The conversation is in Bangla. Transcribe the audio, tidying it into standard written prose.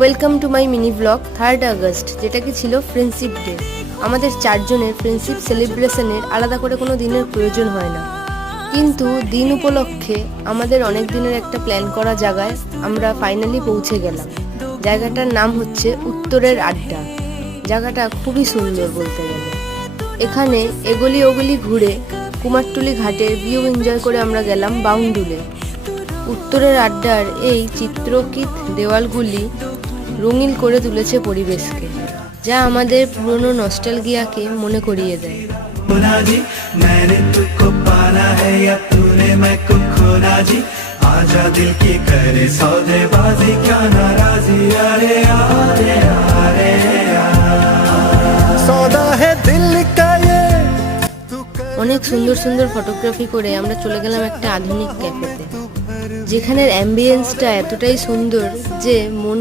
Welcome to my mini blog. 3rd August, যেটা কি ছিল ফ্রেন্ডশিপ ডে। আমাদের চারজনের ফ্রেন্ডশিপ সেলিব্রেশনের আলাদা করে কোনো দিনের প্রয়োজন হয় না, কিন্তু দিন উপলক্ষে আমাদের অনেক দিনের একটা প্ল্যান করা জায়গায় আমরা ফাইনালি পৌঁছে গেলাম। জায়গাটার নাম হচ্ছে উত্তরের আড্ডা। জায়গাটা খুবই সুন্দর বলতে গেলে। এখানে এগলি ওগলি ঘুরে কুমারটুলি ঘাটের ভিউ এনজয় করে আমরা গেলাম বাউন্ডুলে। উত্তরের আড্ডার এই চিত্রকিত দেওয়ালগুলি রঙিন করে তুলেছে পরিবেশকে, যা আমাদের পুরনো নস্টালজিয়াকে মনে করিয়ে দেয়। অনেক সুন্দর সুন্দর ফটোগ্রাফি করে আমরা চলে গেলাম একটা আধুনিক ক্যাফেতে, যেখানের অ্যাম্বিয়েন্সটা এতটাই সুন্দর যে মন